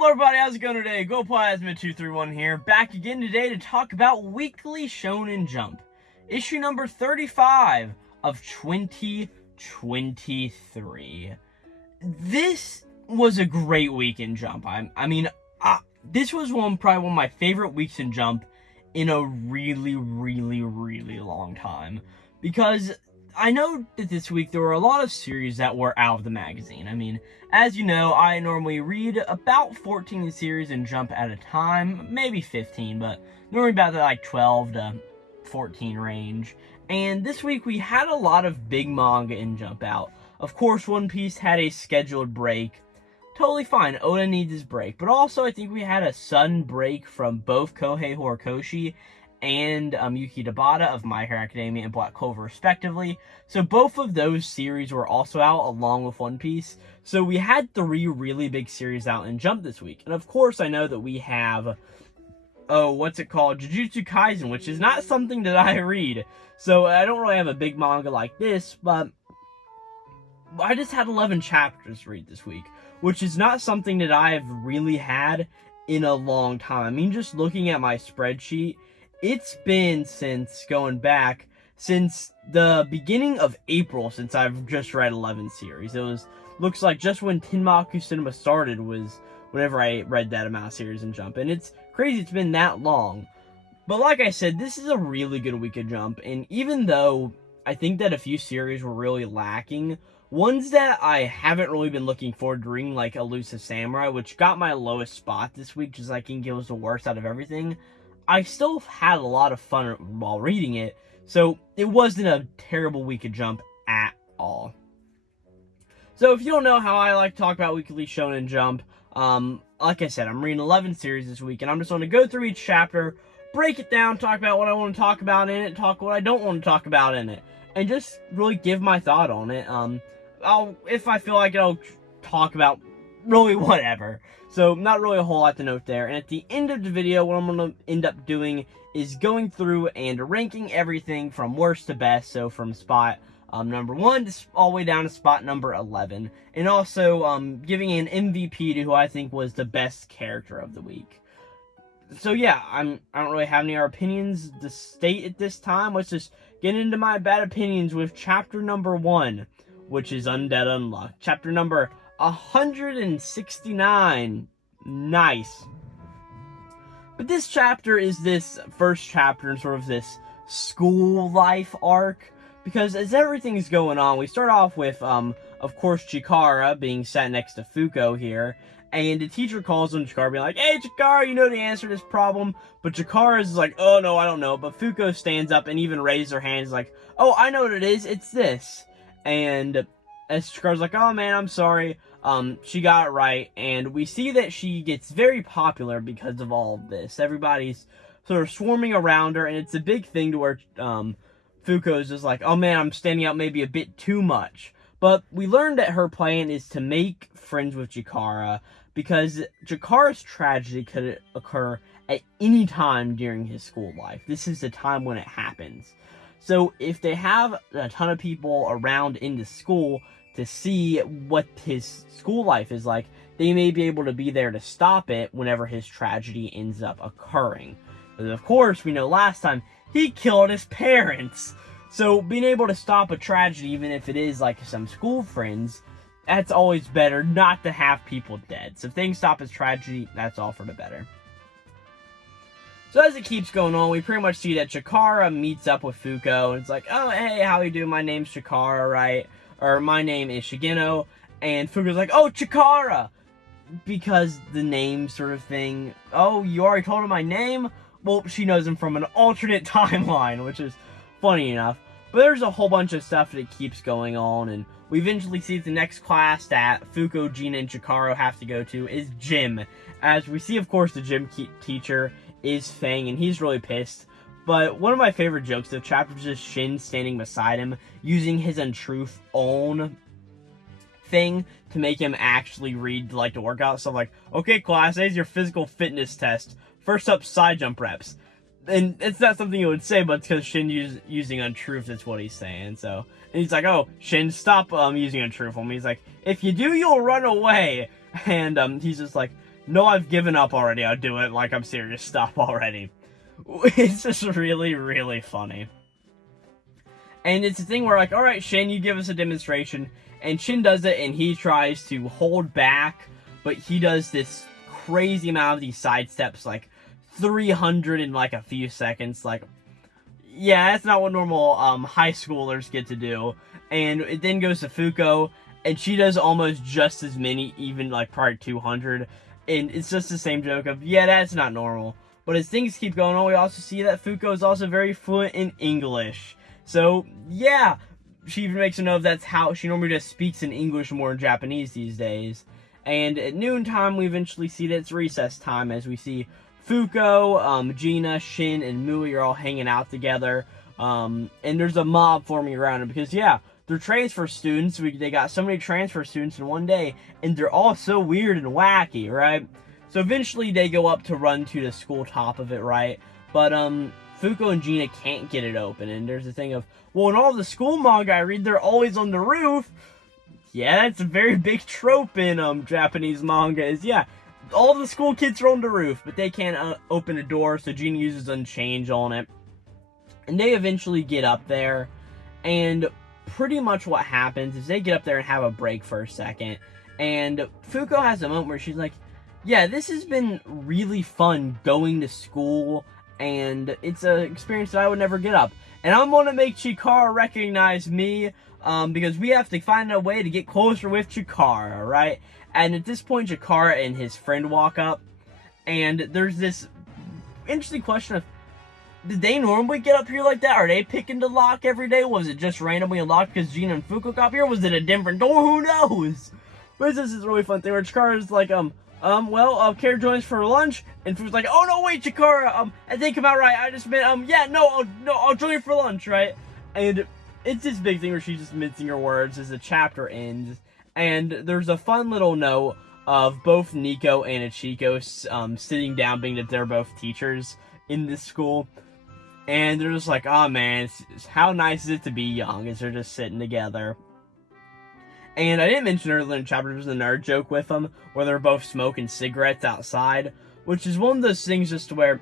Hello everybody, how's it going today? Glowplasma 231 here, back again today to talk about Weekly Shonen Jump, issue number 35 of 2023. This was a great week in Jump. This was probably one of my favorite weeks in Jump in a really long time, because I know that this week there were a lot of series that were out of the magazine. I mean, as you know, I normally read about 14 series in Jump at a time, maybe 15, but normally about the 12 to 14 range. And this week we had a lot of big manga in Jump out. Of course, One Piece had a scheduled break. Totally fine, Oda needs his break. But also, I think we had a sudden break from both Kohei Horikoshi and Yuki Tabata of My Hero Academia and Black Clover, respectively. So both of those series were also out along with One Piece. So we had 3 really big series out in Jump this week. And of course, I know that we have, Jujutsu Kaisen, which is not something that I read. So I don't really have a big manga like this, but I just had 11 chapters to read this week, which is not something that I have really had in a long time. I mean, just looking at my spreadsheet, it's been since the beginning of April since I've just read 11 series. Looks like just when Tenmaku Cinema started was whenever I read that amount of series in Jump. And it's crazy it's been that long. But like I said, this is a really good week of Jump. And even though I think that a few series were really lacking, ones that I haven't really been looking forward to reading, like Elusive Samurai, which got my lowest spot this week, just I think it was the worst out of everything, I still had a lot of fun while reading it, so it wasn't a terrible week of Jump at all. So if you don't know how I like to talk about Weekly Shonen Jump, like I said, I'm reading 11 series this week, and I'm just going to go through each chapter, break it down, talk about what I want to talk about in it, talk what I don't want to talk about in it, and just really give my thought on it. If I feel like it, I'll talk about really whatever. So, not really a whole lot to note there. And at the end of the video, what I'm going to end up doing is going through and ranking everything from worst to best. So, from spot number 1 to all the way down to spot number 11. And also giving an MVP to who I think was the best character of the week. So, yeah, I don't really have any opinions to state at this time. Let's just get into my bad opinions with chapter number 1, which is Undead Unluck. Chapter number 169. Nice. But this chapter is this first chapter in sort of this school life arc, because as everything's going on, we start off with, of course, Chikara being sat next to Fuko here, and the teacher calls on Chikara being like, "Hey, Chikara, you know the answer to this problem?" But Chikara is like, "Oh, no, I don't know." But Fuko stands up and even raises her hands like, "Oh, I know what it is. It's this." And as Chikara's like, "Oh, man, I'm sorry." She got it right, and we see that she gets very popular because of all of this. Everybody's sort of swarming around her, and it's a big thing to where Fuko's just like, "Oh man, I'm standing out maybe a bit too much." But we learned that her plan is to make friends with Chikara, because Chikara's tragedy could occur at any time during his school life. This is the time when it happens. So if they have a ton of people around in the school to see what his school life is like, they may be able to be there to stop it whenever his tragedy ends up occurring. But of course, we know last time, he killed his parents. So being able to stop a tragedy, even if it is like some school friends, that's always better not to have people dead. So if things stop his tragedy, that's all for the better. So as it keeps going on, we pretty much see that Chikara meets up with Fuko, and it's like, "Oh, hey, how you doing? My name's Chikara, right? Or my name is Shigeno." And Fuko's like, "Oh, Chikara!" Because the name sort of thing. "Oh, you already told her my name?" Well, she knows him from an alternate timeline, which is funny enough. But there's a whole bunch of stuff that keeps going on, and we eventually see the next class that Fuko, Gina, and Chikara have to go to is gym. As we see, of course, the gym teacher is Fang, and he's really pissed. But one of my favorite jokes of the chapter is just Shin standing beside him, using his untruth own thing to make him actually read like the workout stuff. Like, "Okay, class, today's your physical fitness test. First up, side jump reps." And it's not something you would say, but it's because Shin using untruth, that's what he's saying. So, and he's like, "Oh, Shin, stop using untruth on me." He's like, "If you do, you'll run away." And he's just like, no, I've given up already, I'll do it, like, I'm serious, stop already. It's just really, really funny. And it's a thing where, like, alright, Shin, you give us a demonstration, and Shin does it, and he tries to hold back, but he does this crazy amount of these side steps, like, 300 in, like, a few seconds, like, yeah, that's not what normal, high schoolers get to do. And it then goes to Fuko, and she does almost just as many, even, like, probably 200, and it's just the same joke of, yeah, that's not normal. But as things keep going on, we also see that Fuko is also very fluent in English. So, yeah, she even makes a note of that's how she normally just speaks in English more than Japanese these days. And at noontime, we eventually see that it's recess time, as we see Fuko, Gina, Shin, and Mui are all hanging out together. And there's a mob forming around them because, yeah, they're transfer students. They got so many transfer students in one day, and they're all so weird and wacky, right? So eventually they go up to run to the school top of it, right? But, Fuko and Gina can't get it open, and there's a thing of, well, in all the school manga I read, they're always on the roof. Yeah, that's a very big trope in, Japanese manga, is, yeah, all the school kids are on the roof, but they can't open a door, so Gina uses Unchange on it. And they eventually get up there, and pretty much what happens is they get up there and have a break for a second, and Fuko has a moment where she's like, yeah, this has been really fun going to school, and it's an experience that I would never get up. And I'm going to make Chikara recognize me, because we have to find a way to get closer with Chikara, right? And at this point, Chikara and his friend walk up, and there's this interesting question of, did they normally get up here like that? Are they picking the lock every day? Was it just randomly unlocked because Gina and Fuko got up here? Was it a different door? Who knows? But this is a really fun thing where Chikara's like, Kara joins for lunch, and Fuko's like, oh no, wait, Chikara, I think about right, I just meant, yeah, no, I'll join you for lunch, right? And it's this big thing where she's just mincing her words as the chapter ends, and there's a fun little note of both Nico and Ichiko, sitting down, being that they're both teachers in this school, and they're just like, oh man, how nice is it to be young, as they're just sitting together. And I didn't mention earlier in the chapter, there's a nerd joke with them, where they're both smoking cigarettes outside, which is one of those things just where,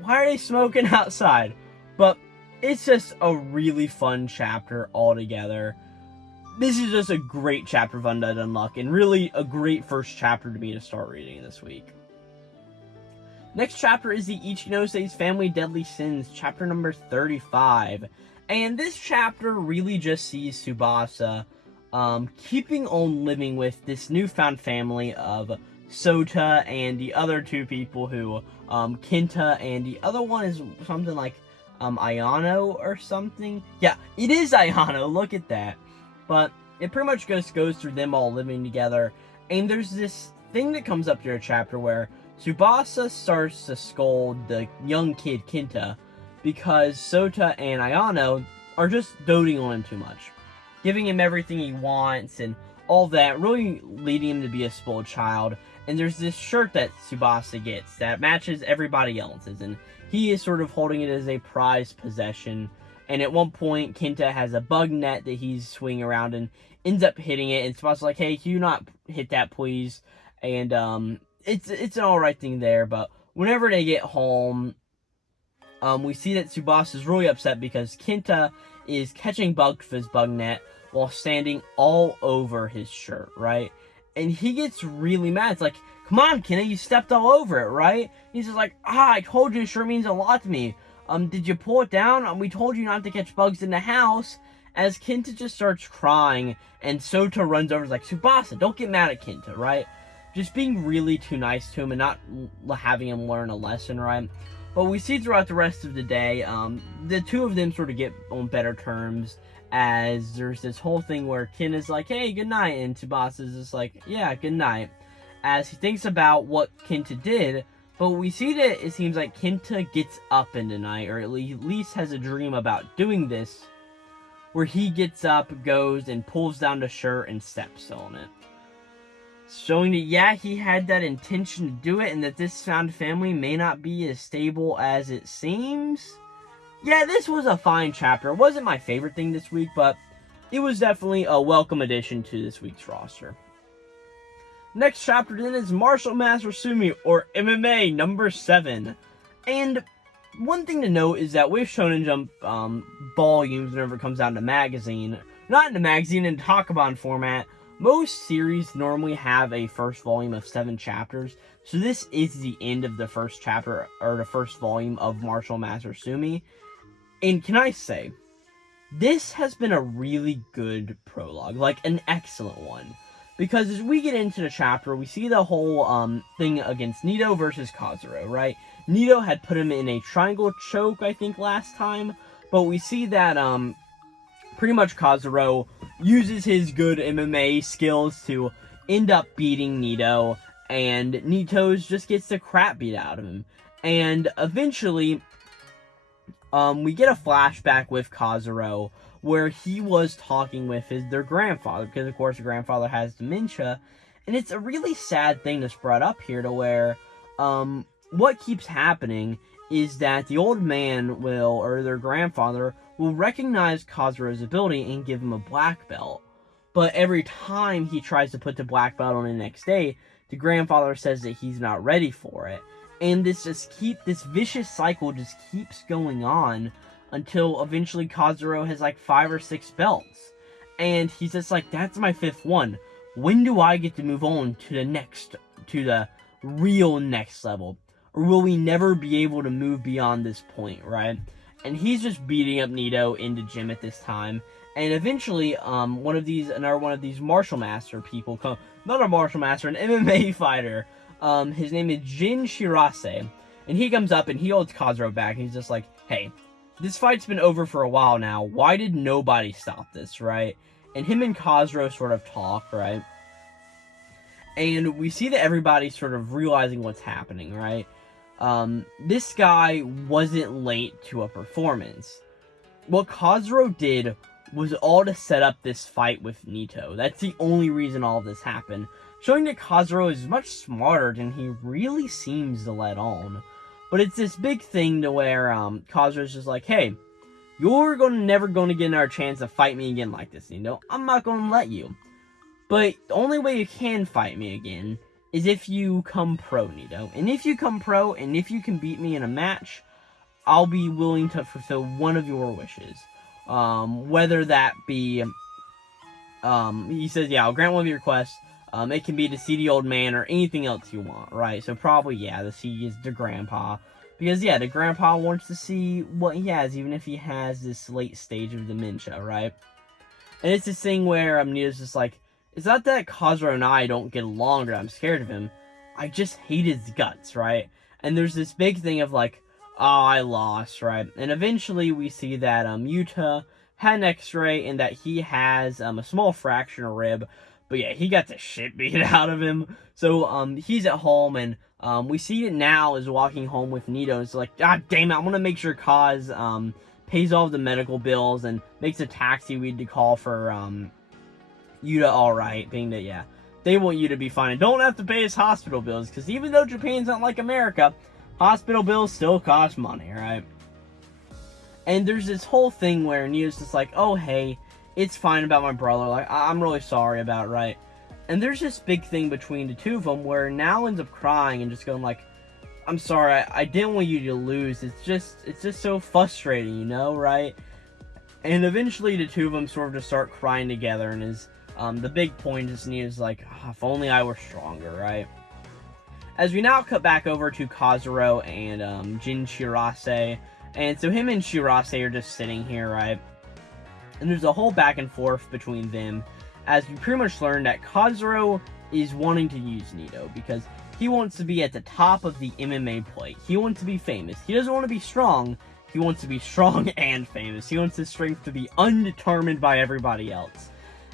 why are they smoking outside? But it's just a really fun chapter altogether. This is just a great chapter of Undead Unluck, and really a great first chapter to me to start reading this week. Next chapter is the Ichinose Family Deadly Sins, chapter number 35. And this chapter really just sees Tsubasa keeping on living with this newfound family of Sota and the other two people who, Kenta, and the other one is something like, Ayano or something. Yeah, it is Ayano, look at that. But it pretty much just goes through them all living together, and there's this thing that comes up through a chapter where Tsubasa starts to scold the young kid Kenta because Sota and Ayano are just doting on him too much, giving him everything he wants and all that, really leading him to be a spoiled child. And there's this shirt that Tsubasa gets that matches everybody else's, and he is sort of holding it as a prized possession. And at one point, Kenta has a bug net that he's swinging around and ends up hitting it, and Tsubasa's like, hey, can you not hit that, please? And it's an alright thing there, but whenever they get home, we see that Tsubasa's really upset because Kenta is catching bugs with his bug net while standing all over his shirt, right? And he gets really mad. It's like, come on, Kenta, you stepped all over it, right? He's just like, I told you, it sure means a lot to me. Did you pull it down? We told you not to catch bugs in the house. As Kenta just starts crying, and Sota runs over and is like, Tsubasa, don't get mad at Kenta, right? Just being really too nice to him and not having him learn a lesson, right? But we see throughout the rest of the day, the two of them sort of get on better terms, as there's this whole thing where Kenta's like, hey, good night, and Tsubasa's just like, yeah, good night, as he thinks about what Kenta did. But we see that it seems like Kenta gets up in the night, or at least has a dream about doing this, where he gets up, goes, and pulls down the shirt and steps on it. Showing that, yeah, he had that intention to do it, and that this found family may not be as stable as it seems. Yeah, this was a fine chapter. It wasn't my favorite thing this week, but it was definitely a welcome addition to this week's roster. Next chapter then is Martial Master Asumi, or MMA number 7. And one thing to note is that with Shonen Jump volumes, whenever it comes out in a magazine, not in a magazine, in Takoban format, most series normally have a first volume of 7 chapters. So this is the end of the first chapter, or the first volume of Martial Master Asumi. And can I say, this has been a really good prologue, like an excellent one. Because as we get into the chapter, we see the whole thing against Nito versus Kazuro, right? Nito had put him in a triangle choke, I think, last time. But we see that pretty much Kazuro uses his good MMA skills to end up beating Nito. And Nito's just gets the crap beat out of him. And eventually, we get a flashback with Kazuro where he was talking with their grandfather, because of course the grandfather has dementia, and it's a really sad thing that's brought up here, to where what keeps happening is that the old man will, or their grandfather, will recognize Kazuro's ability and give him a black belt, but every time he tries to put the black belt on the next day, the grandfather says that he's not ready for it, and this vicious cycle just keeps going on until eventually Kazuro has like 5 or 6 belts. And he's just like, that's my 5th one. When do I get to move on to the real next level? Or will we never be able to move beyond this point, right? And he's just beating up Nito in the gym at this time. And eventually, another one of these martial master people not a martial master, an MMA fighter. His name is Jin Shirase. And he comes up and he holds Kazuro back. And he's just like, hey, this fight's been over for a while now. Why did nobody stop this, right? And him and Kazuro sort of talk, right? And we see that everybody's sort of realizing what's happening, right? This guy wasn't late to a performance. What Kazuro did was all to set up this fight with Nito. That's the only reason all this happened. Showing that Kazuro is much smarter than he really seems to let on. But it's this big thing to where Kazuro's just like, hey, you're never going to get another chance to fight me again like this, Nito. I'm not going to let you. But the only way you can fight me again is if you come pro, Nito. And if you come pro, and if you can beat me in a match, I'll be willing to fulfill one of your wishes. Whether that be, he says, yeah, I'll grant one of your requests. It can be to see the old man or anything else you want, right? So probably, yeah, to see the grandpa. Because, yeah, the grandpa wants to see what he has, even if he has this late stage of dementia, right? And it's this thing where Nito's just like, it's not that Kazuro and I don't get along or I'm scared of him. I just hate his guts, right? And there's this big thing of like, oh, I lost, right? And eventually we see that Yuta had an x-ray and that he has a small fraction of rib. But yeah, he got the shit beat out of him. So he's at home, and we see it now is walking home with Nito. It's like, God damn it, I'm gonna make sure Kaz pays all of the medical bills and makes a taxi we had to call for Yuta, alright, being that, yeah, they want you to be fine. And don't have to pay his hospital bills, because even though Japan's not like America, hospital bills still cost money, right? And there's this whole thing where Nito's just like, oh, hey, it's fine about my brother, like, I'm really sorry about it, right? And there's this big thing between the two of them where Nao ends up crying and just going like, I'm sorry, I didn't want you to lose, it's just so frustrating, you know, right? And eventually the two of them sort of just start crying together, and the big point is Nito's like, oh, if only I were stronger, right? As we now cut back over to Kazuro and Jin Shirase, and so him and Shirase are just sitting here, right? And there's a whole back and forth between them, as we pretty much learn that Kazuro is wanting to use Nito because he wants to be at the top of the MMA plate. He wants to be famous. He doesn't want to be strong. He wants to be strong and famous. He wants his strength to be undetermined by everybody else.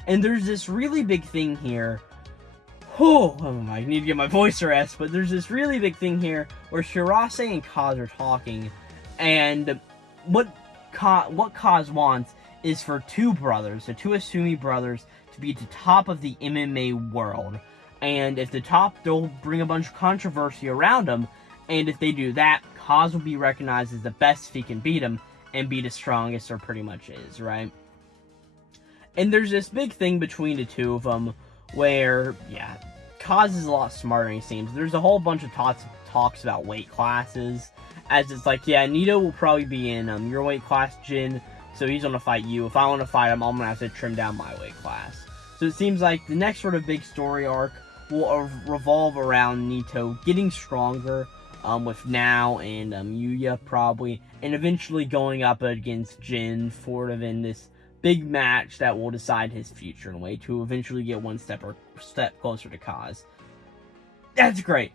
And there's this really big thing here. Oh, I need to get my voice rest, but there's this really big thing here where Shirase and Kaz are talking, and what Kaz wants is for two brothers, the two Asumi brothers, to be at the top of the MMA world. And if the top, they'll bring a bunch of controversy around them, and if they do that, Kaz will be recognized as the best if he can beat him, and be the strongest, or pretty much is, right? And there's this big thing between the two of them, where, yeah, Kaz is a lot smarter than he seems. There's a whole bunch of talks about weight classes, as it's like, yeah, Nito will probably be in your weight class, Jin, so he's gonna fight you. If I want to fight him, I'm gonna have to trim down my weight class. So it seems like the next sort of big story arc will revolve around Nito getting stronger, with Now and Yuya probably, and eventually going up against Jin, sort of in this big match that will decide his future in a way to eventually get one step closer to Kaz. That's great.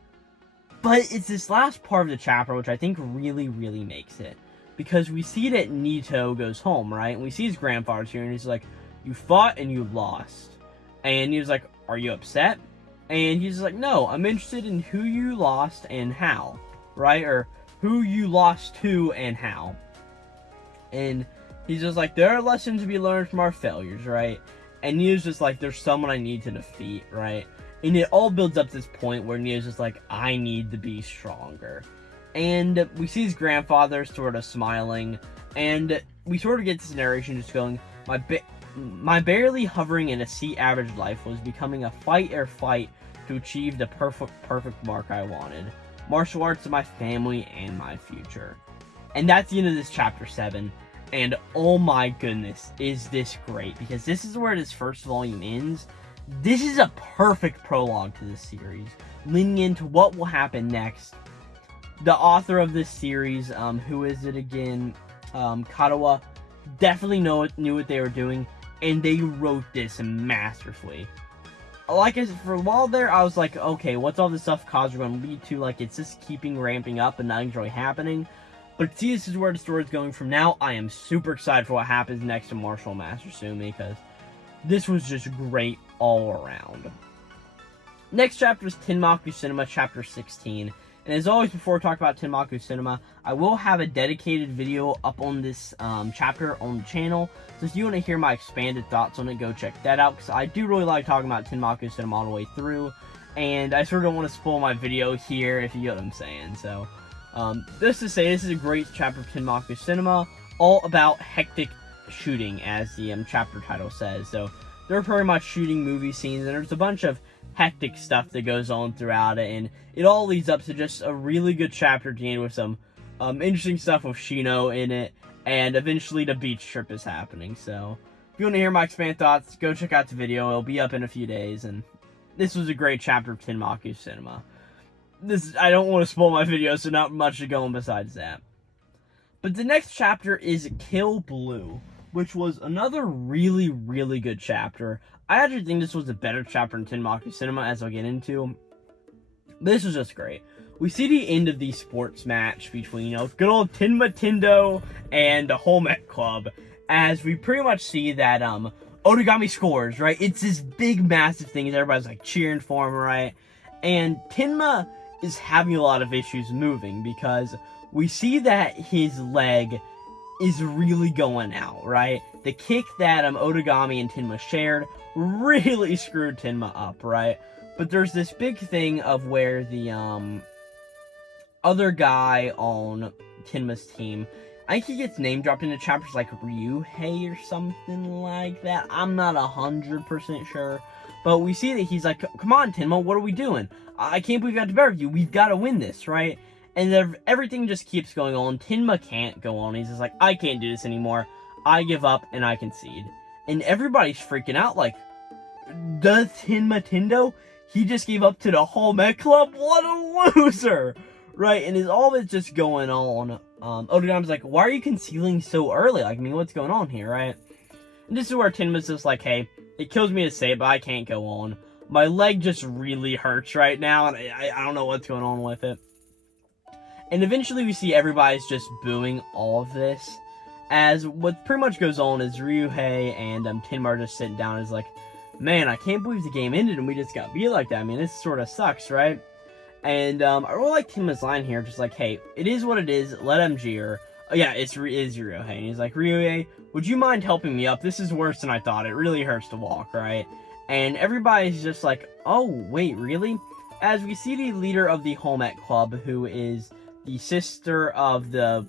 But it's this last part of the chapter which I think really, really makes it. Because we see that Nito goes home, right? And we see his grandfather's here, and he's like, you fought and you lost. And he was like, are you upset? And he's like, no, I'm interested in who you lost and how, right? Or who you lost to and how. And he's just like, there are lessons to be learned from our failures, right? And Neo's just like, there's someone I need to defeat, right? And it all builds up to this point where Neo's just like, I need to be stronger. And we see his grandfather sort of smiling, and we sort of get this narration just going, my barely hovering in a C-average life was becoming a fight or flight to achieve the perfect mark I wanted. Martial arts are my family and my future. And that's the end of this chapter 7. And oh my goodness, is this great, because this is where this first volume ends. This is a perfect prologue to this series, leading into what will happen next. The author of this series, who is it again? Katawa, definitely knew what they were doing, and they wrote this masterfully. Like I said, for a while there, I was like, okay, what's all this stuff Kaz are going to lead to? Like, it's just keeping ramping up and nothing's really happening. But see, this is where the story's going from now. I am super excited for what happens next to Marshal and Master Sumi, because this was just great all around. Next chapter is Tenmaku Cinema, chapter 16. And as always, before we talk about Tenmaku Cinema, I will have a dedicated video up on this chapter on the channel. So if you want to hear my expanded thoughts on it, go check that out, because I do really like talking about Tenmaku Cinema all the way through. And I sort of don't want to spoil my video here, if you get what I'm saying. So, just to say, this is a great chapter of Tenmaku Cinema, all about hectic shooting, as the chapter title says. So, they're pretty much shooting movie scenes, and there's a bunch of hectic stuff that goes on throughout it, and it all leads up to just a really good chapter at the end with some interesting stuff with Shino in it, and eventually the beach trip is happening. So, if you want to hear my expanded thoughts, go check out the video. It'll be up in a few days, and this was a great chapter of Tenmaku Cinema. I don't want to spoil my video, so not much to go on besides that. But the next chapter is Kill Blue, which was another really, really good chapter. I actually think this was a better chapter in Tenmaku Cinema, as I'll get into. This was just great. We see the end of the sports match between, good old Tenma Tendo and the Hoep Club, as we pretty much see that, Origami scores, right? It's this big, massive thing, as everybody's, like, cheering for him, right? And Tenma is having a lot of issues moving, because we see that his leg is really going out, right? The kick that Origami and Tenma shared really screwed Tenma up, right? But there's this big thing of where the other guy on Tenma's team, I think he gets name dropped into chapters like Ryuhei or something like that. I'm not 100% sure. But we see that he's like, come on, Tenma, what are we doing? I can't believe we got the better of you. We've got to win this, right? And everything just keeps going on. Tenma can't go on. He's just like, I can't do this anymore. I give up and I concede. And everybody's freaking out like, does Tenma Tendo? He just gave up to the whole Met Club? What a loser! Right? And is all this just going on? Origami's like, why are you concealing so early? Like, I mean, what's going on here, right? And this is where Tenma's just like, hey, it kills me to say it, but I can't go on. My leg just really hurts right now, and I don't know what's going on with it. And eventually we see everybody's just booing all of this, as what pretty much goes on is Ryuhei and Tenma are just sitting down and is like, man, I can't believe the game ended and we just got beat like that. I mean, this sort of sucks, right? And I really like Tenma's line here, just like, hey, it is what it is, let him jeer. Oh, yeah, it is Ryuhei. And he's like, Ryuhei, would you mind helping me up? This is worse than I thought. It really hurts to walk, right? And everybody's just like, oh, wait, really? As we see the leader of the Hoep Club, who is the sister of the...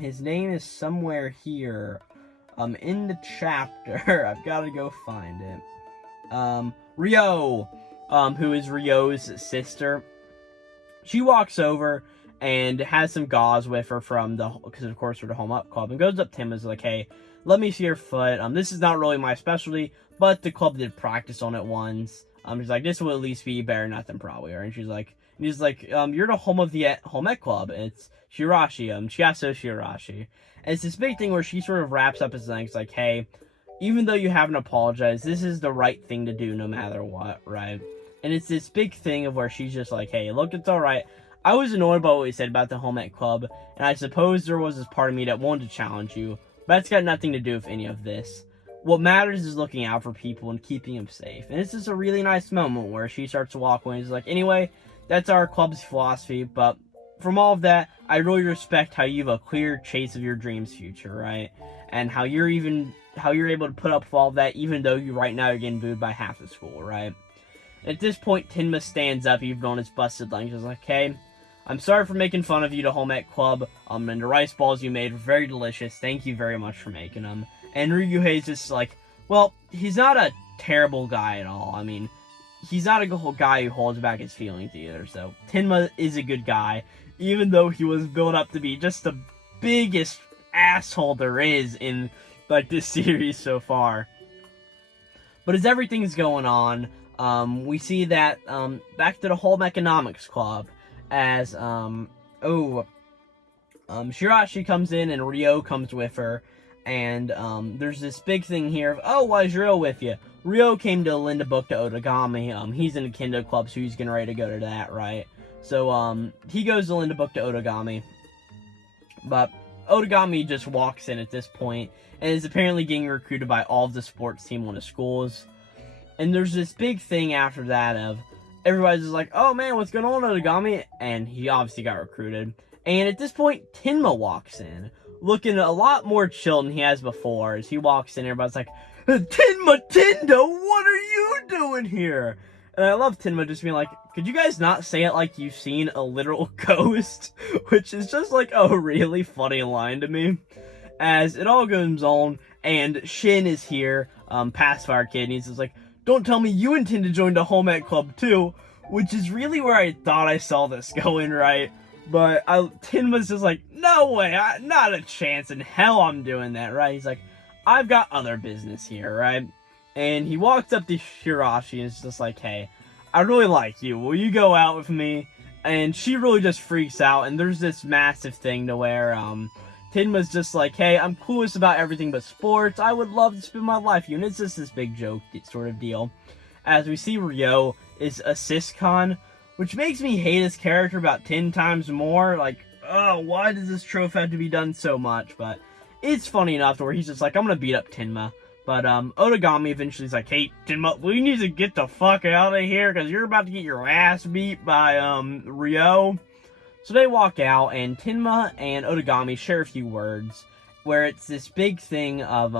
his name is somewhere here. In the chapter. I've got to go find it. Ryo! who is Ryo's sister. She walks over and has some gauze with her from because of course we're the home up club, and goes up to him and is like, hey, let me see your foot. This is not really my specialty, but the club did practice on it once. She's like, this will at least be better than nothing probably. And he's like, you're the home of the home ec club. It's Shirashi, Chiasso Shirashi. And it's this big thing where she sort of wraps up his thing. It's like, hey, even though you haven't apologized, this is the right thing to do no matter what, right? And it's this big thing of where she's just like, hey, look, it's alright. I was annoyed by what we said about the home ec club, and I suppose there was this part of me that wanted to challenge you, but that's got nothing to do with any of this. What matters is looking out for people and keeping them safe. And it's just a really nice moment where she starts to walk away and is like, anyway, that's our club's philosophy, but from all of that, I really respect how you have a clear chase of your dreams future, right? And how you're able to put up with all of that, even though right now you're getting booed by half the school, right? At this point, Tenma stands up, even on his busted legs. He's like, hey, I'm sorry for making fun of you to home ec club. And the rice balls you made were very delicious. Thank you very much for making them. And Ryuhei's just like, well, he's not a terrible guy at all. I mean, he's not a guy who holds back his feelings either. So Tenma is a good guy, even though he was built up to be just the biggest asshole there is in like this series so far. But as everything's going on, we see that back to the Home Economics Club as Shirashi comes in and Ryo comes with her, and there's this big thing here of, oh, why is Ryo with you? Ryo came to lend a book to Otagami. He's in the Kendo Club, so he's getting ready to go to that, right? So he goes to lend a book to Otagami, but Otagami just walks in at this point and is apparently getting recruited by all of the sports team on the schools. And there's this big thing after that of everybody's just like, oh man, what's going on, Otagami? And he obviously got recruited. And at this point, Tenma walks in, looking a lot more chill than he has before. As he walks in, everybody's like, Tenma Tendo, what are you doing here? And I love Tenma just being like, could you guys not say it like you've seen a literal ghost? Which is just like a really funny line to me. As it all goes on, and Shin is here, Pacifier Kid, and he's just like, don't tell me you intend to join the home ec club too, which is really where I thought I saw this going, right? But Tenma's just like, no way, not a chance in hell I'm doing that, right? He's like, I've got other business here, right? And he walks up to Shirashi and is just like, hey, I really like you. Will you go out with me? And she really just freaks out, and there's this massive thing to where Tenma's just like, hey, I'm clueless about everything but sports. I would love to spend my life with you. And it's just this big joke sort of deal. As we see Ryo is a siscon, which makes me hate his character about 10 times more. Like, oh, why does this trope have to be done so much? But it's funny enough to where he's just like, I'm gonna beat up Tenma. But Otagami eventually is like, hey, Tenma, we need to get the fuck out of here because you're about to get your ass beat by Ryo. So they walk out, and Tenma and Otagami share a few words, where it's this big thing of,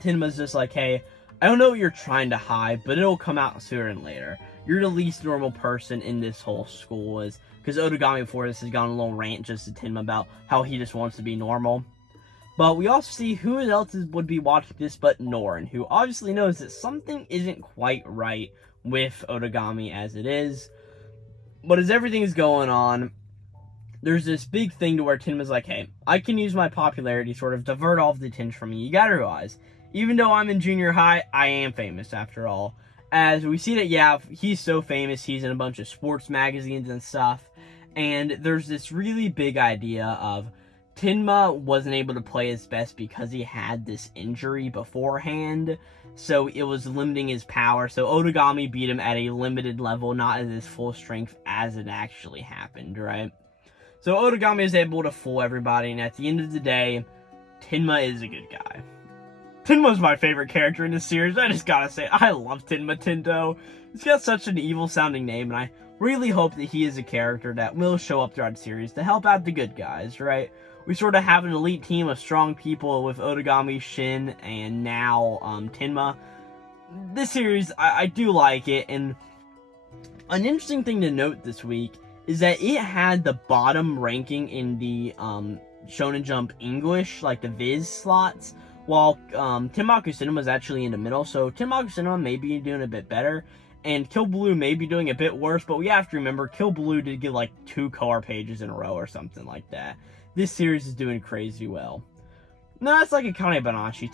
Tenma's just like, hey, I don't know what you're trying to hide, but it'll come out sooner than later. You're the least normal person in this whole school, because Otagami before this has gone a little rant just to Tenma about how he just wants to be normal. But we also see who else would be watching this but Norin, who obviously knows that something isn't quite right with Otagami as it is. But as everything is going on, there's this big thing to where Tenma's like, hey, I can use my popularity to sort of divert all of the attention from me. You gotta realize, even though I'm in junior high, I am famous after all. As we see that, yeah, he's so famous, he's in a bunch of sports magazines and stuff. And there's this really big idea of Tenma wasn't able to play his best because he had this injury beforehand, so it was limiting his power. So Otagami beat him at a limited level, not at his full strength as it actually happened, right? So Otagami is able to fool everybody, and at the end of the day, Tenma is a good guy. Tenma's my favorite character in this series. I just gotta say, I love Tenma Tendo. He's got such an evil-sounding name, and I really hope that he is a character that will show up throughout the series to help out the good guys, right? We sort of have an elite team of strong people with Otagami, Shin, and now Tenma. This series, I do like it, and an interesting thing to note this week is that it had the bottom ranking in the Shonen Jump English, like the Viz slots, while Tenmaku Cinema is actually in the middle. So Tenmaku Cinema may be doing a bit better, and Kill Blue may be doing a bit worse, but we have to remember Kill Blue did get like 2 color pages in a row or something like that. This series is doing crazy well. No, it's like Akane-banashi.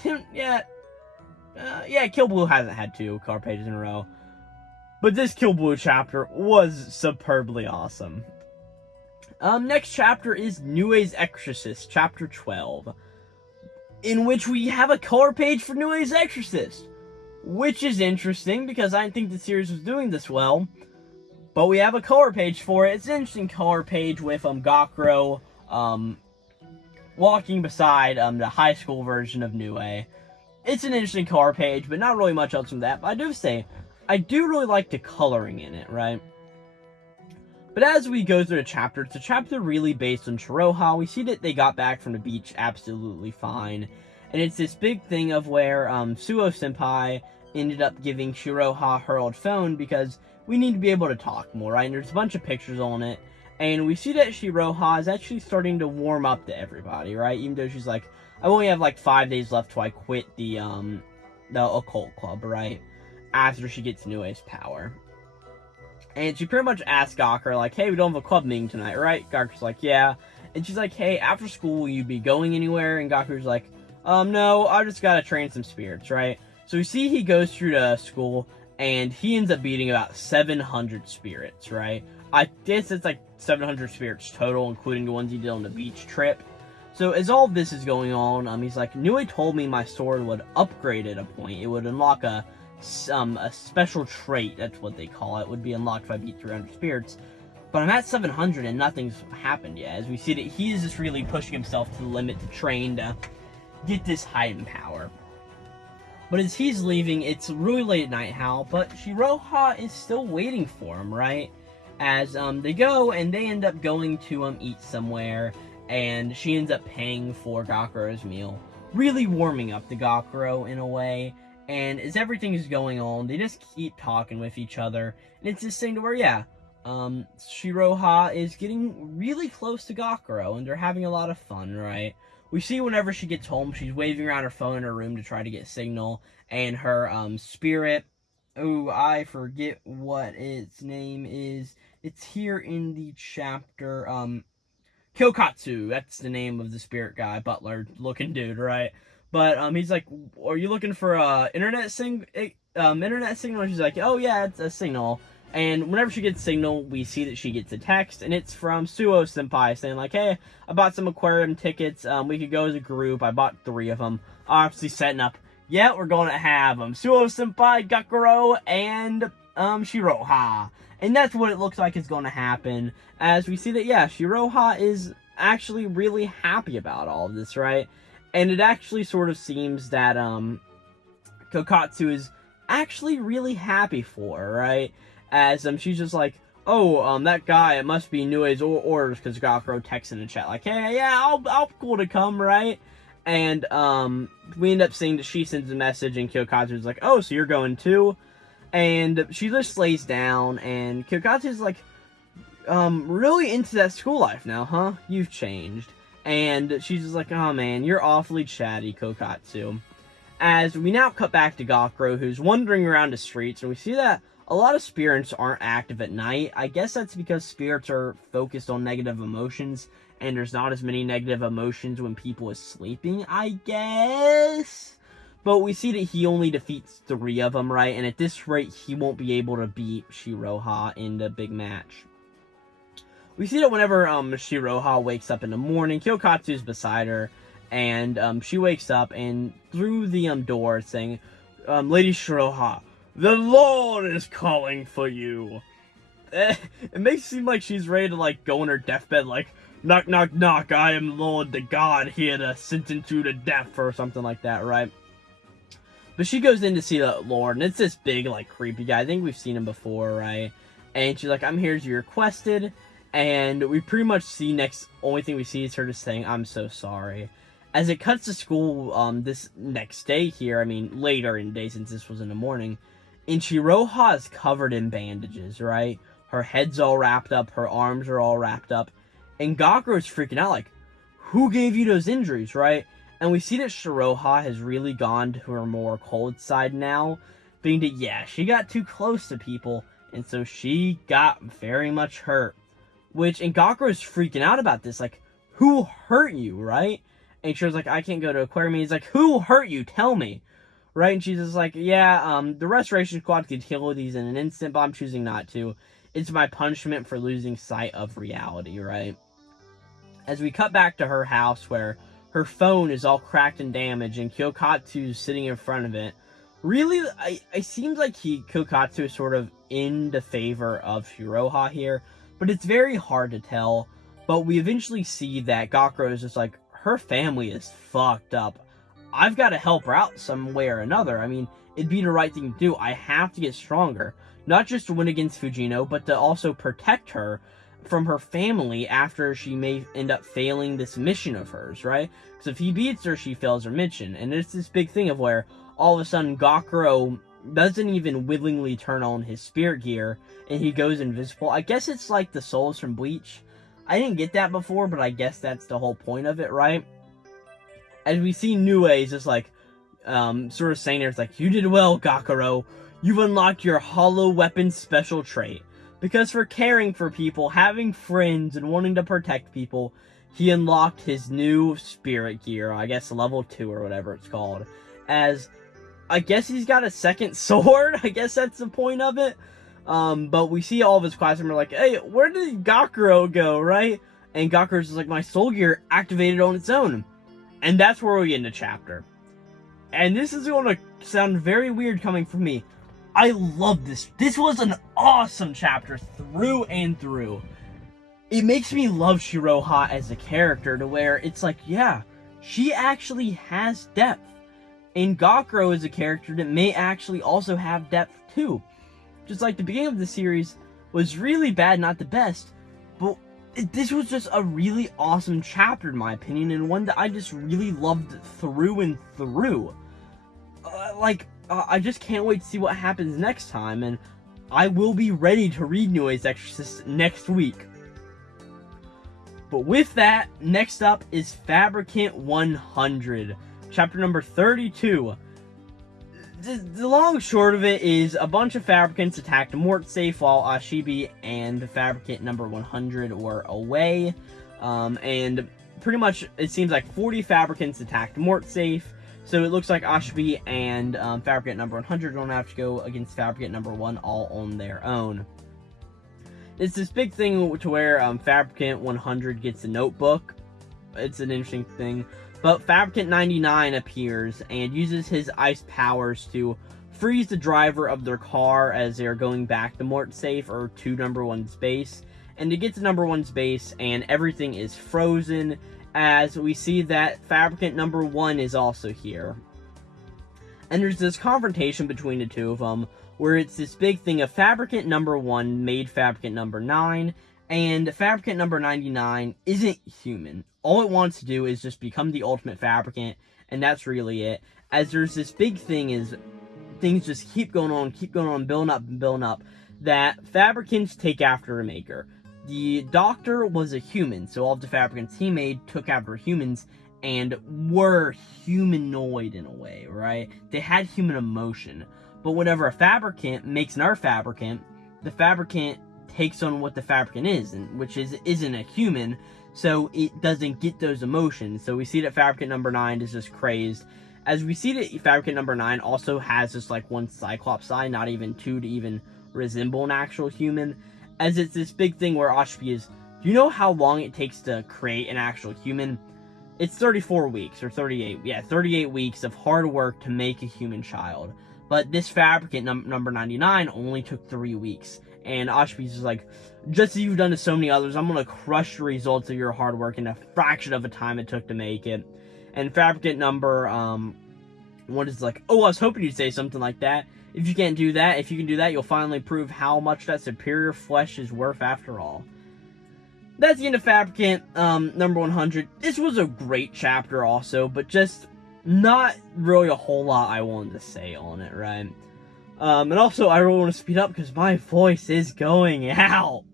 Kill Blue hasn't had 2 color pages in a row. But this Kill Blue chapter was superbly awesome. Next chapter is Nue's Exorcist, chapter 12. In which we have a color page for Nue's Exorcist. Which is interesting, because I didn't think the series was doing this well. But we have a color page for it. It's an interesting color page with Gakuro walking beside the high school version of Nue. It's an interesting color page, but not really much else from that. But I do say, I do really like the coloring in it, right? But as we go through the chapter, it's a chapter really based on Shiroha. We see that they got back from the beach absolutely fine. And it's this big thing of where Suo-senpai ended up giving Shiroha her old phone because we need to be able to talk more, right? And there's a bunch of pictures on it. And we see that Shiroha is actually starting to warm up to everybody, right? Even though she's like, I only have like 5 days left till I quit the occult club, right? After she gets Nue's power. And she pretty much asks Gakuro, like, hey, we don't have a club meeting tonight, right? Gakuro's like, yeah. And she's like, hey, after school, will you be going anywhere? And Gakuro's like, no, I just gotta train some spirits, right? So we see he goes through the school, and he ends up beating about 700 spirits, right? I guess it's like 700 spirits total, including the ones he did on the beach trip. So as all this is going on, he's like, Nue told me my sword would upgrade at a point. It would unlock a special trait, that's what they call it, would be unlocked if I beat 300 spirits. But I'm at 700 and nothing's happened yet, as we see that he's just really pushing himself to the limit to train to get this heightened power. But as he's leaving, it's really late at night, Hal, but Shiroha is still waiting for him, right? As they go, and they end up going to eat somewhere, and she ends up paying for Gakuro's meal, really warming up the Gakuro in a way. And as everything is going on, they just keep talking with each other. And it's this thing to where, Shiroha is getting really close to Gakuro, and they're having a lot of fun, right? We see whenever she gets home, she's waving around her phone in her room to try to get signal. And her, spirit, oh, I forget what its name is. It's here in the chapter, Kyokatsu. That's the name of the spirit guy, butler-looking dude, right? But he's like, are you looking for internet signal? And she's like, oh yeah, it's a signal. And whenever she gets signal, we see that she gets a text, and it's from Suo-senpai saying like, hey, I bought some aquarium tickets. We could go as a group. I bought 3 of them. Obviously setting up, yeah, we're going to have Suo-senpai, Gakuro, and Shiroha. And that's what it looks like is going to happen. As we see that, yeah, Shiroha is actually really happy about all of this, right? And it actually sort of seems that Kokatsu is actually really happy for her, right? As she's just like, oh, that guy, it must be Nue's orders, because Gakuro texts in the chat like, hey, yeah, I'll cool to come, right? And we end up seeing that she sends a message, and Kyokatsu's like, oh, so you're going too? And she just lays down, and Kyokatsu's like, really into that school life now, huh? You've changed. And she's just like, oh man, you're awfully chatty, Kokatsu. As we now cut back to Gakuro, who's wandering around the streets, and we see that a lot of spirits aren't active at night. I guess that's because spirits are focused on negative emotions, and there's not as many negative emotions when people is sleeping, I guess? But we see that he only defeats 3 of them, right? And at this rate, he won't be able to beat Shiroha in the big match. We see that whenever Shiroha wakes up in the morning, Kyokatsu's beside her, and she wakes up, and through the door saying, Lady Shiroha, the Lord is calling for you. It makes it seem like she's ready to, like, go on her deathbed, like, knock, knock, knock, I am Lord the God here to sentence you to death, or something like that, right? But she goes in to see the Lord, and it's this big, like, creepy guy. I think we've seen him before, right? And she's like, I'm here as you requested. And we pretty much see only thing we see is her just saying, I'm so sorry. As it cuts to school this next day here, I mean, later in the day since this was in the morning, and Shiroha is covered in bandages, right? Her head's all wrapped up, her arms are all wrapped up, and Gakuro's freaking out like, who gave you those injuries, right? And we see that Shiroha has really gone to her more cold side now, being that, yeah, she got too close to people, and so she got very much hurt. And Gakuro's freaking out about this, like, who hurt you, right? And she was like, I can't go to Aquarium. He's like, who hurt you? Tell me. Right? And she's just like, yeah, the Restoration Squad could heal these in an instant, but I'm choosing not to. It's my punishment for losing sight of reality, right? As we cut back to her house, where her phone is all cracked and damaged, and Kyokatsu's sitting in front of it. Really, it seems like Kyokatsu is sort of in the favor of Shiroha here, but it's very hard to tell. But we eventually see that Gakuro is just like, her family is fucked up. I've got to help her out some way or another. I mean, it'd be the right thing to do. I have to get stronger. Not just to win against Fujino, but to also protect her from her family after she may end up failing this mission of hers, right? Because if he beats her, she fails her mission. And it's this big thing of where all of a sudden Gakuro doesn't even willingly turn on his spirit gear and he goes invisible. I guess it's like the souls from Bleach. I didn't get that before, but I guess that's the whole point of it, right? As we see Nue just like, sort of saying there, it's like, you did well, Gakuro. You've unlocked your hollow weapon special trait. Because for caring for people, having friends, and wanting to protect people, he unlocked his new spirit gear, I guess level 2 or whatever it's called. As, I guess he's got a second sword, I guess that's the point of it. But we see all of his classmates are like, hey, where did Gakuro go, right? And Gakuro's just like, my soul gear activated on its own. And that's where we end the chapter. And this is going to sound very weird coming from me. I love this. This was an awesome chapter through and through. It makes me love Shiroha as a character to where it's like, yeah, she actually has depth. And Gakuro is a character that may actually also have depth too. Just like the beginning of the series was really bad, not the best, but this was just a really awesome chapter in my opinion, and one that I just really loved through and through. I just can't wait to see what happens next time, and I will be ready to read Nue's Exorcist next week. But with that, next up is Fabricant 100, chapter number 32. The long and short of it is a bunch of Fabricants attacked a Mort safe while Ashibi and Fabricant number 100 were away. And pretty much it seems like 40 Fabricants attacked Mort safe. So it looks like Ashibi and Fabricant number 100 don't have to go against Fabricant number 1 all on their own. It's this big thing to where Fabricant 100 gets a notebook. It's an interesting thing. But Fabricant 99 appears and uses his ice powers to freeze the driver of their car as they're going back to Mort Safe or to number 1's base. And to get to number 1's base, and everything is frozen, as we see that Fabricant number 1 is also here. And there's this confrontation between the two of them, where it's this big thing of Fabricant number 1 made Fabricant number 9, and Fabricant number 99 isn't human. All it wants to do is just become the ultimate Fabricant, and that's really it. As there's this big thing is, things just keep going on, building up and building up, that Fabricants take after a maker. The doctor was a human, so all of the Fabricants he made took after humans, and were humanoid in a way, right? They had human emotion. But whenever a Fabricant makes another Fabricant, the Fabricant takes on what the Fabricant is, which isn't a human, so it doesn't get those emotions. So we see that Fabricant number 9 is just crazed. As we see that Fabricant number 9 also has just like one Cyclops eye, not even two to even resemble an actual human. As it's this big thing where Ashibi is, do you know how long it takes to create an actual human? It's 34 weeks, or 38, yeah, 38 weeks of hard work to make a human child. But this Fabricant number 99 only took 3 weeks. And Ashibi's just like, just as you've done to so many others, I'm going to crush the results of your hard work in a fraction of the time it took to make it. And Fabricant number, one is like, oh, I was hoping you'd say something like that. If you can't do that, if you can do that, you'll finally prove how much that superior flesh is worth after all. That's the end of Fabricant, number 100. This was a great chapter also, but just not really a whole lot I wanted to say on it, right? And also, I really want to speed up because my voice is going out.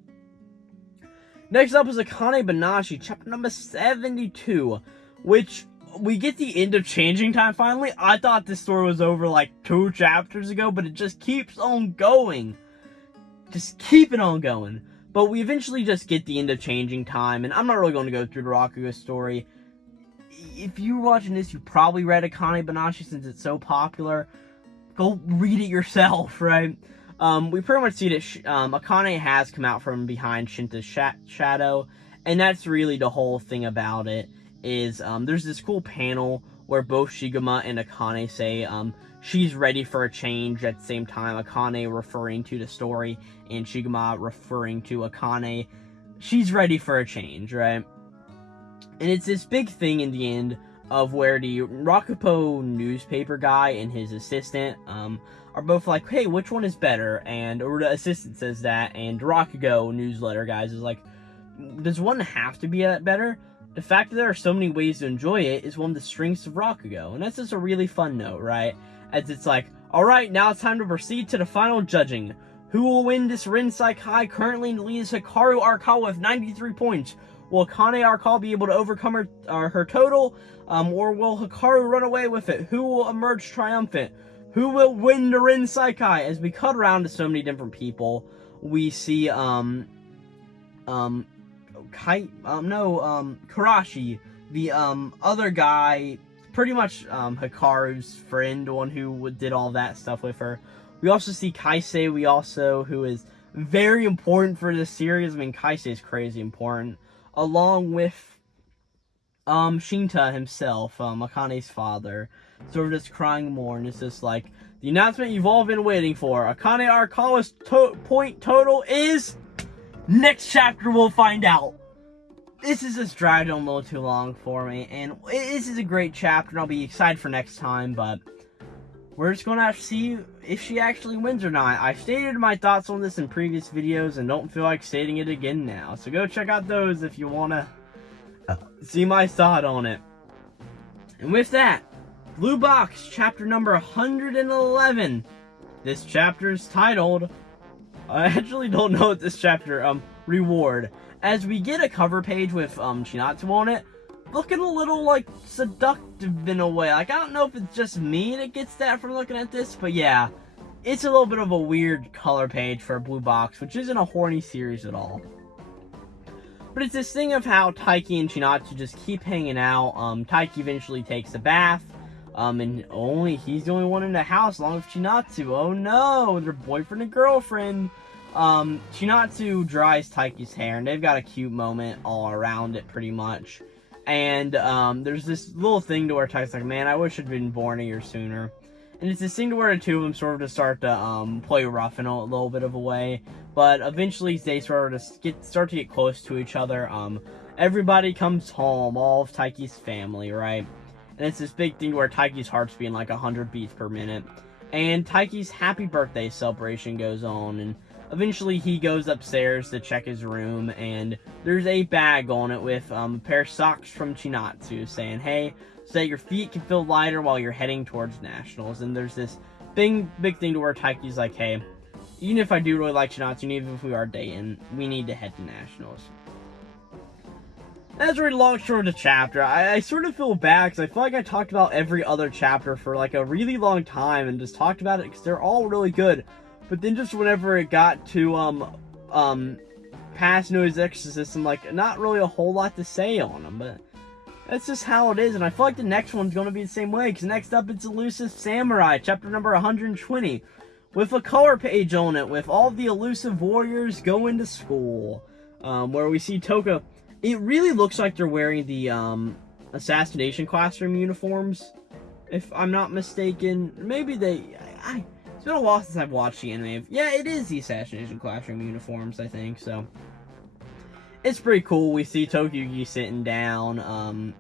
Next up is Akane-banashi, chapter number 72, which, we get the end of Changing Time finally. I thought this story was over like 2 chapters ago, but it just keeps on going. Just keep it on going. But we eventually just get the end of Changing Time, and I'm not really going to go through the Rakugo story. If you're watching this, you probably read Akane-banashi since it's so popular. Go read it yourself, right? We pretty much see that Akane has come out from behind Shinta's shadow, and that's really the whole thing about it, is there's this cool panel where both Shiguma and Akane say she's ready for a change. At the same time, Akane referring to the story, and Shiguma referring to Akane. She's ready for a change, right? And it's this big thing in the end of where the Rakupo newspaper guy and his assistant are both like, hey, which one is better? Or the assistant says that, and the Rakugo newsletter guys is like, does one have to be better? The fact that there are so many ways to enjoy it is one of the strengths of Rakugo, and that's just a really fun note, right? As it's like, alright, now it's time to proceed to the final judging. Who will win this Rin Saikai? Currently leads Hikaru Arakawa with 93 points. Will Akane Arakawa be able to overcome her total? Or will Hikaru run away with it? Who will emerge triumphant? Who will win the Rin Saikai? As we cut around to so many different people, we see, Karashi, the, other guy, pretty much, Hikaru's friend, the one who did all that stuff with her. We also see Kaisei, who is very important for this series. I mean, Kaisei is crazy important. Along with, Shinta himself, Akane's father, sort of just crying more, and it's just like, the announcement you've all been waiting for. Akane Arakawa's point total is... Next chapter we'll find out. This is just dragged on a little too long for me, and this is a great chapter, and I'll be excited for next time, but we're just going to have to see if she actually wins or not. I've stated my thoughts on this in previous videos, and don't feel like stating it again now, so go check out those if you want to see my thought on it. And with that, Blue Box, chapter number 111. This chapter is titled, I actually don't know what this chapter, Reward. As we get a cover page with, Chinatsu on it, looking a little, like, seductive in a way. Like, I don't know if it's just me that gets that from looking at this, but yeah. It's a little bit of a weird color page for a Blue Box, which isn't a horny series at all. But it's this thing of how Taiki and Chinatsu just keep hanging out. Taiki eventually takes a bath. And only he's the only one in the house along with Chinatsu. Oh no, their boyfriend and girlfriend. Chinatsu dries Taiki's hair, and they've got a cute moment all around it, pretty much. And, there's this little thing to where Taiki's like, man, I wish I'd been born a year sooner. And it's this thing to where the two of them sort of just start to, play rough in a little bit of a way. But eventually they sort of start to get close to each other. Everybody comes home, all of Taiki's family, right? And it's this big thing where Taiki's heart's beating like 100 beats per minute. And Taiki's happy birthday celebration goes on, and eventually he goes upstairs to check his room, and there's a bag on it with a pair of socks from Chinatsu saying, hey, so that your feet can feel lighter while you're heading towards Nationals. And there's this big thing to where Taiki's like, hey, even if I do really like Chinatsu, and even if we are dating, we need to head to Nationals. That's a really long short of the chapter. I sort of feel bad, because I feel like I talked about every other chapter for like a really long time, and just talked about it because they're all really good. But then just whenever it got to, past Noise Exorcist, I'm like, not really a whole lot to say on them, but that's just how it is, and I feel like the next one's going to be the same way, because next up it's Elusive Samurai, chapter number 120, with a color page on it, with all the elusive warriors going to school, where we see Toka. It really looks like they're wearing the, assassination classroom uniforms, if I'm not mistaken. Maybe it's been a while since I've watched the anime. Yeah, it is the assassination classroom uniforms, I think, so it's pretty cool. We see Tokiyo sitting down.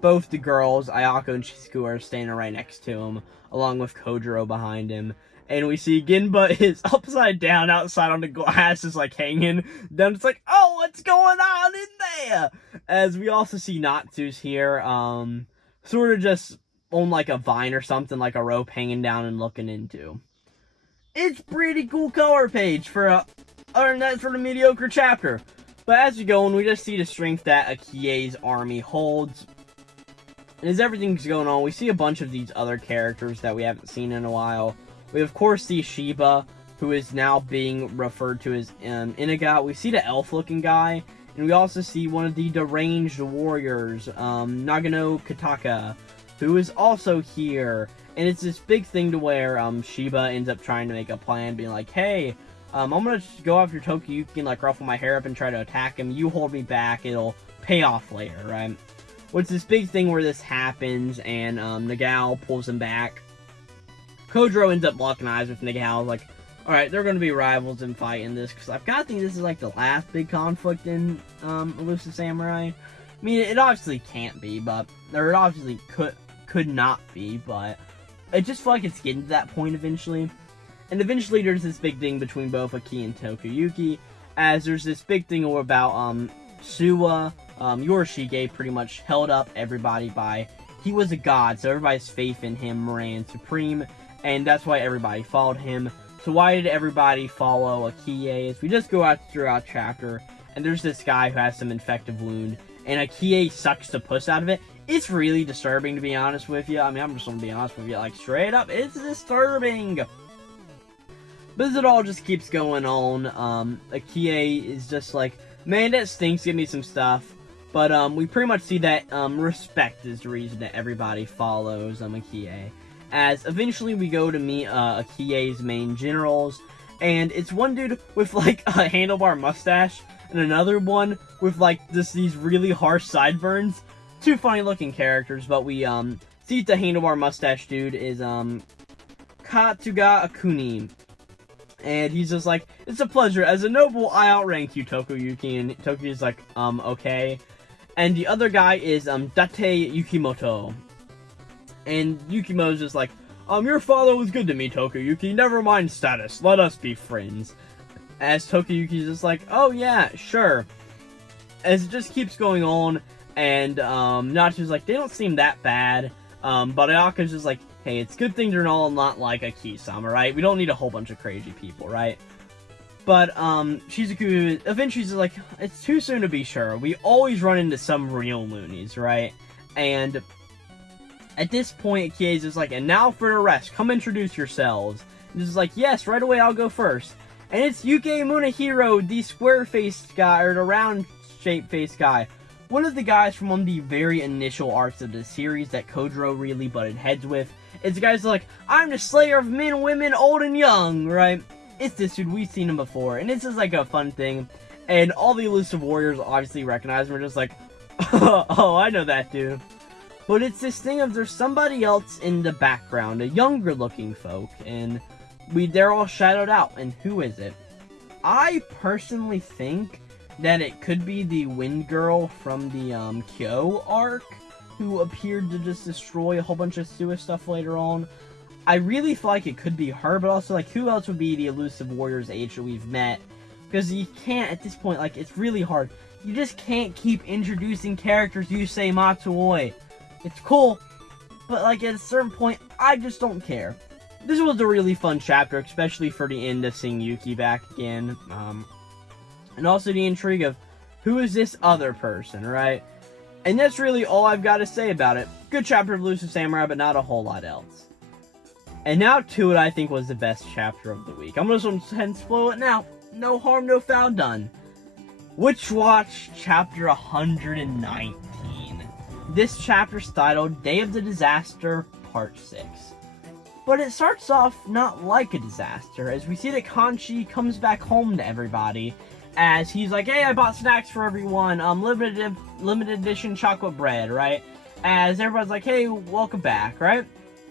Both the girls, Ayako and Shizuku, are standing right next to him, along with Kojiro behind him. And we see Ginba is upside down outside on the glass, is like hanging. Then it's like, oh, what's going on in there? As we also see Natsu's here, sort of just on like a vine or something, like a rope hanging down and looking into. It's pretty cool color page for other than that, for the mediocre chapter. But as we go on, we just see the strength that Akie's army holds. And as everything's going on, we see a bunch of these other characters that we haven't seen in a while. We, of course, see Shiba, who is now being referred to as Iniga. We see the elf-looking guy, and we also see one of the deranged warriors, Nagano Kataka, who is also here. And it's this big thing to where Shiba ends up trying to make a plan, being like, hey, I'm gonna go after Tokiyuki and like ruffle my hair up and try to attack him. You hold me back, it'll pay off later, right? Well, it's this big thing where this happens, and Nagao pulls him back. Kodro ends up locking eyes with Nagao, like, alright, they're gonna be rivals and fight in this, because I've got to think this is like the last big conflict in Elusive Samurai. I mean, it obviously can't be, but, or it obviously could not be, but I just feel like it's getting to that point eventually. And eventually there's this big thing between both Aki and Tokiyuki, as there's this big thing about Suwa, Yorishige pretty much held up everybody by, he was a god, so everybody's faith in him ran supreme, and that's why everybody followed him. So why did everybody follow Akie? Is we just go out throughout chapter, and there's this guy who has some infective wound, and Akie sucks the puss out of it. It's really disturbing, to be honest with you. I mean, I'm just gonna be honest with you, like, straight up, it's disturbing! But as it all just keeps going on, Akie is just like, man, that stinks, give me some stuff. But, we pretty much see that, respect is the reason that everybody follows, Akie. As eventually we go to meet, Akie's main generals, and it's one dude with, like, a handlebar mustache, and another one with, like, these really harsh sideburns. Two funny looking characters, but we, see the handlebar mustache dude is, Katuga Akuni. And he's just like, it's a pleasure. As a noble, I outrank you, Tokiyuki. And Tokiyuki's like, okay. And the other guy is, Date Yukimoto. And Yukimoto's just like, your father was good to me, Tokiyuki. Never mind status. Let us be friends. As Tokiyuki's just like, oh yeah, sure. As it just keeps going on. And, Natsu's like, they don't seem that bad. But Ayaka's just like, hey, it's a good thing they're all not like a Kisama, right? We don't need a whole bunch of crazy people, right? But, Shizuku eventually is like, it's too soon to be sure. We always run into some real loonies, right? And at this point, Akie's just like, and now for the rest, come introduce yourselves. And this is like, yes, right away, I'll go first. And it's Yuke Munehiro, the square-faced guy, or the round-shaped-faced guy. One of the guys from one of the very initial arcs of the series that Kodro really butted heads with. It's the guys like, I'm the slayer of men, women, old and young, right? It's this dude, we've seen him before, and this is like a fun thing. And all the elusive warriors obviously recognize him, we're just like, oh, I know that dude. But it's this thing of there's somebody else in the background, a younger looking folk, and they're all shadowed out, and who is it? I personally think that it could be the Wind Girl from the Kyo arc, who appeared to just destroy a whole bunch of Suwa stuff later on. I really feel like it could be her, but also, like, who else would be the elusive warriors age that we've met? Because you can't, at this point, like, it's really hard. You just can't keep introducing characters Yusei Matsuoi. It's cool, but, like, at a certain point, I just don't care. This was a really fun chapter, especially for the end of seeing Yuki back again. And also the intrigue of, who is this other person, right? And that's really all I've got to say about it. Good chapter of Elusive Samurai, but not a whole lot else. And now to what I think was the best chapter of the week. I'm just going to ahead and spoil it now. No harm, no foul done. Witch Watch Chapter 119. This chapter's titled Day of the Disaster, Part 6. But it starts off not like a disaster, as we see that Kanchi comes back home to everybody, as he's like, hey, I bought snacks for everyone, limited edition chocolate bread, right? As everybody's like, hey, welcome back, right?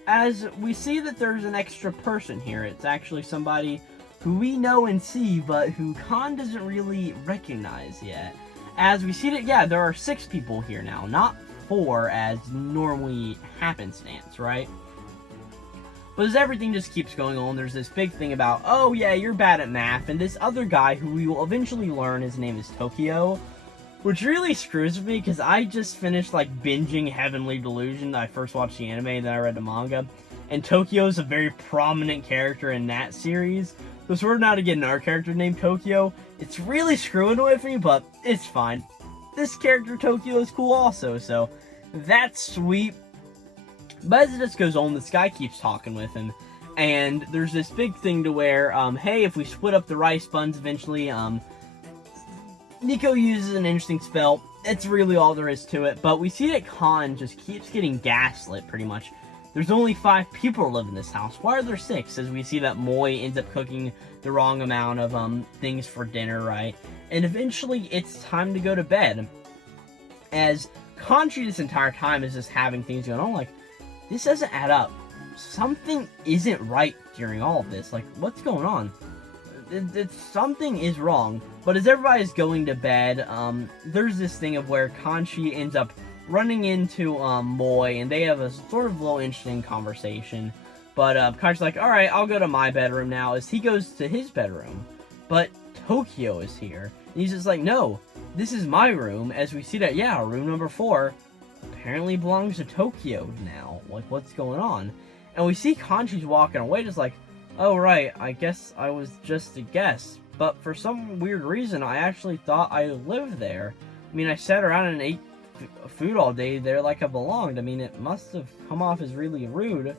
As we see that there's an extra person here. It's actually somebody who we know and see, but who Khan doesn't really recognize yet. As we see that, yeah, there are 6 people here now, not 4 as normally happenstance, right? But as everything just keeps going on, there's this big thing about, oh yeah, you're bad at math, and this other guy who we will eventually learn his name is Tokiyo, which really screws with me, because I just finished, like, binging Heavenly Delusion. I first watched the anime, and then I read the manga, and Tokio's a very prominent character in that series, so sort of now to get another character named Tokiyo, it's really screwing with me, but it's fine. This character, Tokiyo, is cool also, so that's sweet. But as it just goes on, this guy keeps talking with him. And there's this big thing to where, hey, if we split up the rice buns eventually, Nico uses an interesting spell. That's really all there is to it. But we see that Khan just keeps getting gaslit, pretty much. There's only 5 people who live in this house. Why are there 6? As we see that Moi ends up cooking the wrong amount of things for dinner, right? And eventually, it's time to go to bed. As Kanji this entire time is just having things going on, like, this doesn't add up. Something isn't right during all of this. Like, what's going on? Something is wrong. But as everybody's going to bed, there's this thing of where Kanji ends up running into Moi, and they have a sort of little interesting conversation. But Kanji's like, alright, I'll go to my bedroom now, as he goes to his bedroom. But Tokiyo is here. And he's just like, no, this is my room, as we see that, yeah, room number 4 apparently belongs to Tokiyo now. Like, what's going on? And we see Kanji's walking away, just like, oh, right, I guess I was just a guest. But for some weird reason, I actually thought I lived there. I mean, I sat around and ate food all day there like I belonged. I mean, it must have come off as really rude.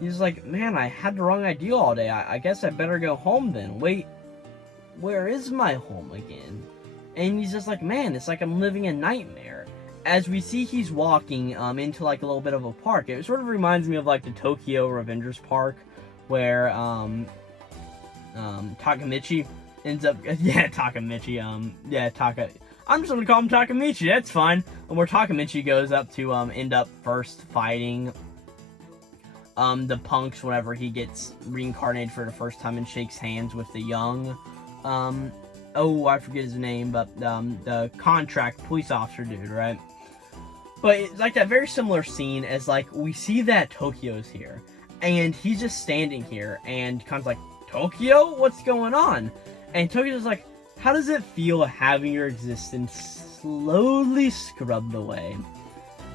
He's like, man, I had the wrong idea all day. I guess I better go home then. Wait, where is my home again? And he's just like, man, it's like I'm living a nightmare. As we see he's walking into like a little bit of a park. It sort of reminds me of like the Tokyo Revengers Park, where Takamichi ends up I'm just gonna call him Takamichi, that's fine. And where Takamichi goes up to end up first fighting the punks whenever he gets reincarnated for the first time and shakes hands with the young I forget his name, but the contract police officer dude, right? But it's like that very similar scene as, like, we see that Tokiyo's here, and he's just standing here, and Khan's like, Tokiyo? What's going on? And Tokiyo's like, how does it feel having your existence slowly scrubbed away?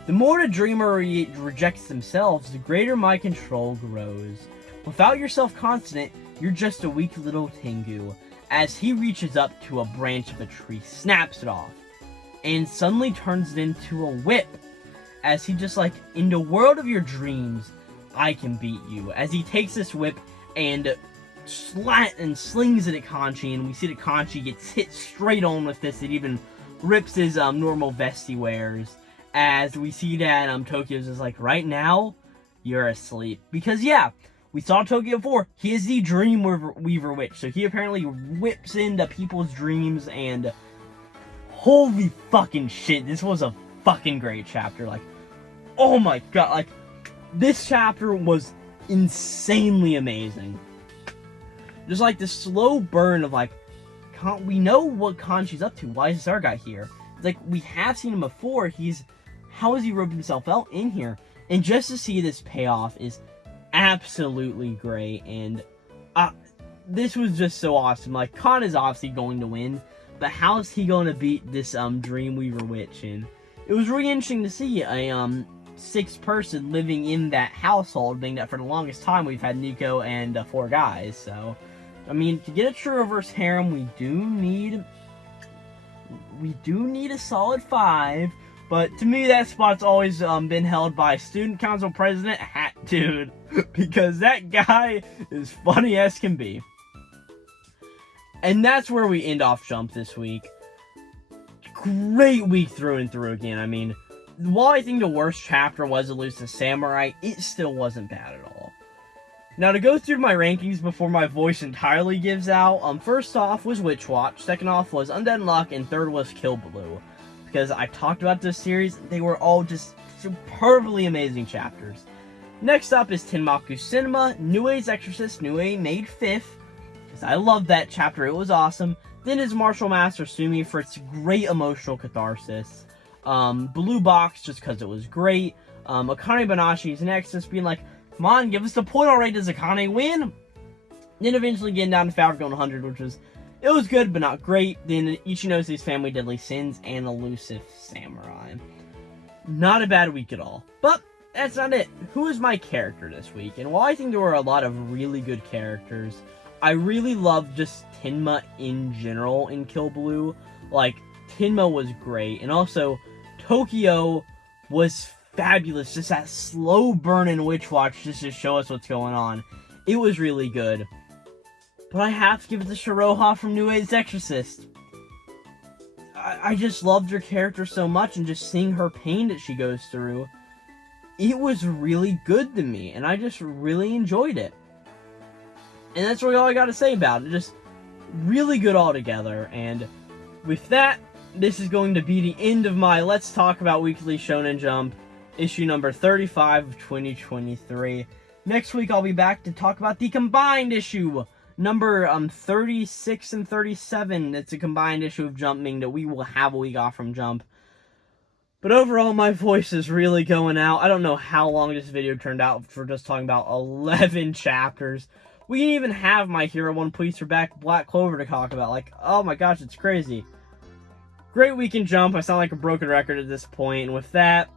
The more the dreamer rejects themselves, the greater my control grows. Without your self-confidence, you're just a weak little Tengu. As he reaches up to a branch of a tree, snaps it off, and suddenly turns it into a whip. As he just like, in the world of your dreams, I can beat you. As he takes this whip and slings it at Kanji, and we see that Kanji gets hit straight on with this. It even rips his normal vest he wears. As we see that Tokiyo's just like, right now, you're asleep. Because yeah, we saw Tokiyo before. He is the Dream Weaver Witch. So he apparently whips into people's dreams, and holy fucking shit, this was a fucking great chapter. Like, oh my god, like, this chapter was insanely amazing. Just like the slow burn of like, we know what Kanji's up to. Why is this other guy here? It's like, we have seen him before. How has he rubbed himself out in here? And just to see this payoff is absolutely great. And this was just so awesome. Like, Khan is obviously going to win, but how is he going to beat this Dreamweaver Witch? And it was really interesting to see a 6th person living in that household, being that for the longest time we've had Nico and 4 guys. So, I mean, to get a true reverse harem, we do need a solid 5. But to me, that spot's always been held by Student Council President Hat Dude, because that guy is funny as can be. And that's where we end off Jump this week. Great week through and through again. I mean, while I think the worst chapter was Elusive Samurai, it still wasn't bad at all. Now, to go through my rankings before my voice entirely gives out, first off was Witch Watch, second off was Undead Unluck, and third was Kill Blue. Because I talked about this series, they were all just superbly amazing chapters. Next up is Tenmaku Cinema, Nue's Exrocist. Nue made 5th, because I love that chapter, it was awesome. Then is Marshal Master Asumi for its great emotional catharsis. Blue Box, just because it was great. Akane-banashi's Nexus, being like, come on, give us the point already, does Akane win? Then eventually getting down to Fabricant 100, which was, it was good, but not great. Then Ichinose Family, Deadly Sins, and Elusive Samurai. Not a bad week at all. But that's not it. Who is my character this week? And while I think there were a lot of really good characters, I really loved just Tenma in general in Kill Blue. Like, Tenma was great. And also, Tokiyo was fabulous. Just that slow burn in Witch Watch just to show us what's going on. It was really good. But I have to give it to Shiroha from New Age's Exorcist. I just loved her character so much, and just seeing her pain that she goes through, it was really good to me, and I just really enjoyed it. And that's really all I got to say about it. Just really good altogether. And with that, this is going to be the end of my Let's Talk About Weekly Shonen Jump, issue number 35 of 2023. Next week, I'll be back to talk about the combined issue, number 36 and 37. It's a combined issue of Jumping that we will have a week off from Jump. But overall, my voice is really going out. I don't know how long this video turned out for just talking about 11 chapters. We didn't even have My Hero One Piece or Black Clover to talk about. Like, oh my gosh, it's crazy. Great week in Jump. I sound like a broken record at this point. And with that,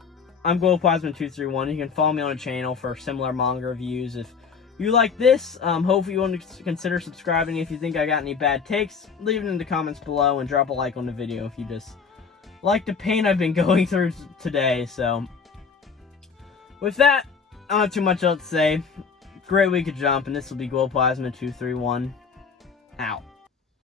I'm Glowplasma231. You can follow me on the channel for similar manga reviews. If you like this, hopefully you want to consider subscribing. If you think I got any bad takes, leave it in the comments below and drop a like on the video if you just like the pain I've been going through today. So, with that, I don't have too much else to say. Great week of Jump, and this will be Glowplasma231 out.